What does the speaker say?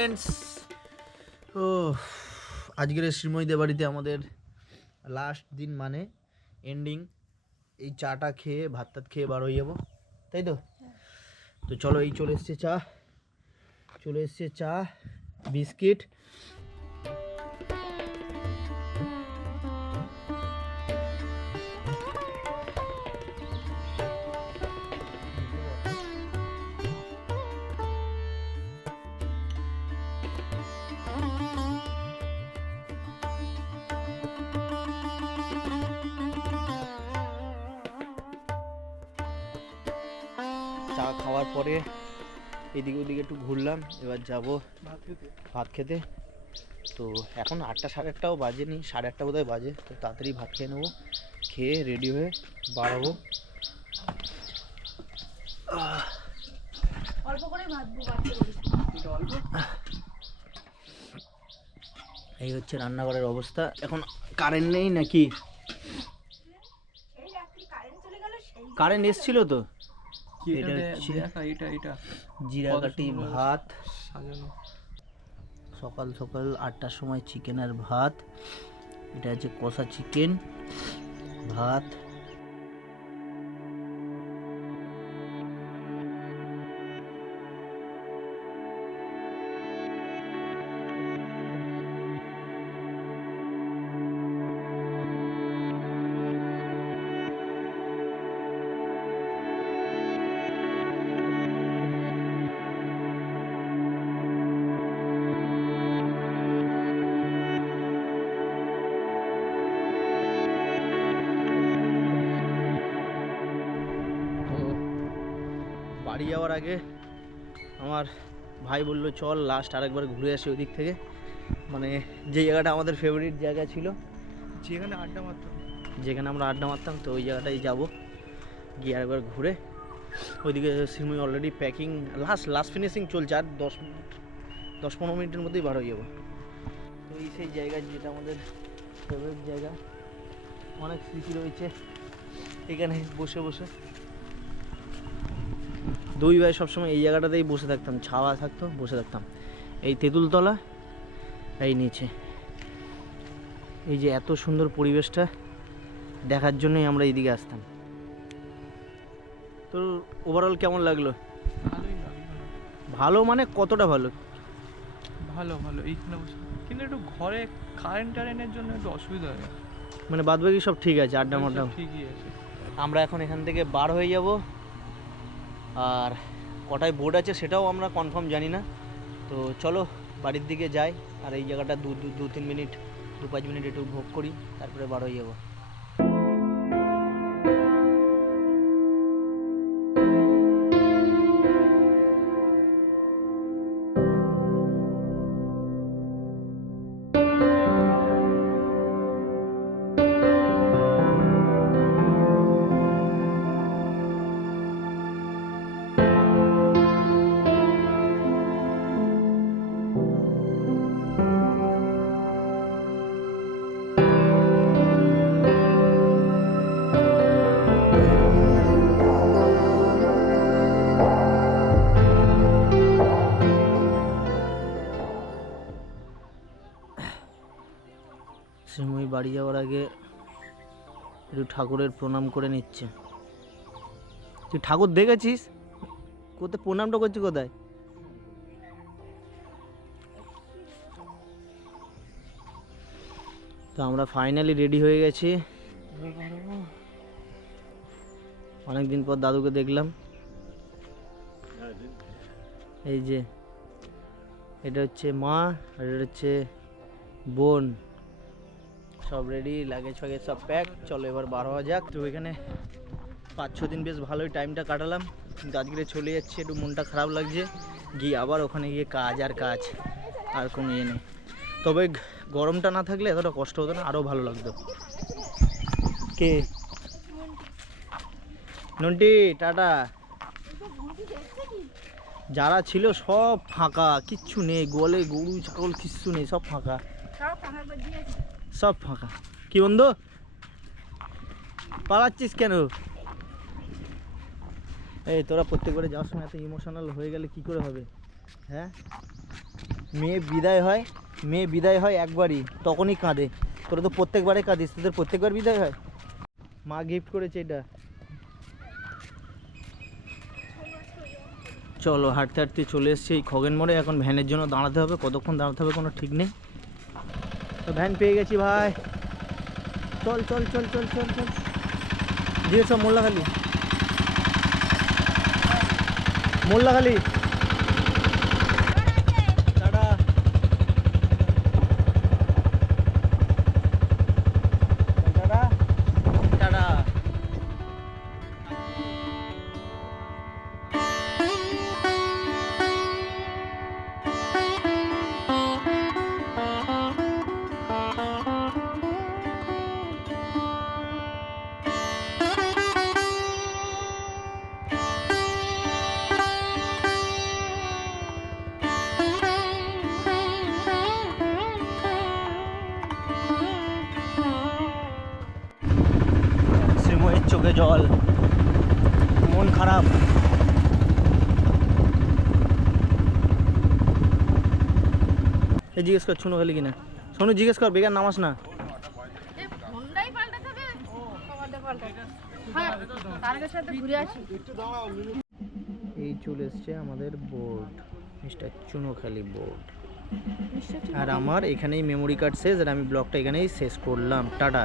Friends ও আজকের শ্রীময়ীদের বাড়িতে আমাদের লাস্ট দিন মানে এন্ডিং এই চাটা খেয়ে ভাত টাত খেয়ে বার হয়ে যাব। তাই তো? তো চলো এই চলে এসছে চা। চলে এসছে চা, বিস্কিট চা খাওয়ার পরে এদিকে ওদিকে একটু ঘুরলাম এবার যাব ভাত খেতে। তো এখন আটটা সাড়ে আটটাও বাজেনি সাড়ে আটটা বোধহয় বাজে। তো তাড়াতাড়ি ভাত খেয়ে নেব খেয়ে রেডি হয়ে বাড়াবো। অল্প করে এই হচ্ছে রান্নাঘরের অবস্থা। এখন কারেন্ট নেই নাকি? কারেন্ট এসছিল তো? এটা হচ্ছে- জিরা কাটি ভাত। সকাল সকাল আটটার সময় চিকেন আর ভাত। এটা হচ্ছে কষা চিকেন ভাত। বাড়ি যাওয়ার আগে আমার ভাই বলল চল লাস্ট আরেকবার ঘুরে আসি ওই দিক থেকে। মানে যে জায়গাটা আমাদের ফেভারিট জায়গা ছিল। যেখানে আড্ডা মারতাম। যেখানে আমরা আড্ডা মারতাম তো ওই জায়গাটাই যাব। গিয়ে আরেকবার ঘুরে। ওইদিকে সিমুই already packing last last finishing চলছে। আর দশ মিনিট দশ পনেরো মিনিটের মধ্যেই বার হয়ে যাব। তো এই সেই জায়গা যেটা আমাদের ফেভারিট জায়গা। অনেক স্মৃতি রয়েছে। এখানে বসে বসে। দুই ভাই সবসময় এই জায়গাটাতেই বসে থাকতাম ছাওয়া থাকতো বসে থাকতাম। এই তেঁতুলতলা এই নিচে। এই যে এত সুন্দর পরিবেশটা দেখার জন্যই আমরা এইদিকে আসতাম। তো ওভারঅল কেমন লাগল। ভালো মানে কতটা ভালো? ভালো ভালো। এইখানে বসে কিন্তু একটু ঘরে কারেন্ট টারেন্টের জন্য একটু অসুবিধা হয়। মানে বাদ বাকি সব ঠিক আছে আড্ডা মাড্ডা ঠিকই আছে। আমরা এখন এখান থেকে বার হয়ে যাব। আর কটায় বোর্ড আছে সেটাও আমরা কনফার্ম জানি না। তো চলো বাড়ির দিকে যাই, আর এই জায়গাটা দু, দু- তিন মিনিট দু, পাঁচ মিনিট একটু ভোগ করি, তারপরে বার হয়ে যাব। বাড়ি যাওয়ার আগে একটু ঠাকুরের প্রণাম করে নিচ্ছে। তুই ঠাকুর দেখেছিস? কোথায় প্রণামটা করছিস কোথায়? তো আমরা ফাইনালি রেডি হয়ে গেছি। অনেকদিন পর দাদুকে দেখলাম। এই যে, এটা হচ্ছে মা আর এটা হচ্ছে বোন। সব রেডি লাগেজ ফাগেজ সব প্যাক চলো এবার বার হওয়া যাক। তো এখানে পাঁচ, ছ দিন বেশ ভালোই টাইমটা কাটালাম। আজকে চলে যাচ্ছে, একটু মনটা খারাপ লাগছে। গিয়ে আবার ওখানে গিয়ে কাজ আর কাজ, আর কোনো ইয়ে নেই। তবে গরমটা না থাকলে এতটা কষ্ট হতো না, আরও ভালো লাগতো। কে? নন্টি, টাটা। যারা ছিল সব ফাঁকা, কিচ্ছু নেই, গোয়ালে গরু, ছাগল, কিচ্ছু নেই, সব ফাঁকা। সব ফাঁকা। কি বন্ধু? পালাচ্ছিস কেন? এই, তোরা প্রত্যেকবারে যাওয়ার সময় এত ইমোশনাল হয়ে গেলে কি করে হবে? হ্যাঁ? মেয়ে বিদায় হয়, মেয়ে বিদায় হয় একবারই, তখনই কাঁদে। তোরা তো প্রত্যেকবারে কাঁদিস, তোদের প্রত্যেকবার বিদায় হয়? মা গিফট করেছে এটা। চলো, হাঁটতে হাঁটতে চলে এসছি এই খগেন মোড়ে এখন ভ্যানের জন্য দাঁড়াতে হবে, কতক্ষণ দাঁড়াতে হবে কোনো ঠিক নেই। ভ্যান পেয়ে গেছি ভাই। চল চল চল চল চল চল। দিয়ে সব মোল্লাখালি? মোল্লাখালি? চোখে জল। মন খারাপ। জিজ্ঞেস কর শুনো খালি কিনা? শোনো জিজ্ঞেস কর বেকার নামাস না। হ্যাঁ এই চলে এসছে আমাদের বোর্ড মিস্টার চুনোখালি বোর্ড আর আমার এখানেই মেমোরি কার্ড শেষ আর আমি ব্লগটা এখানেই শেষ করলাম। টাটা।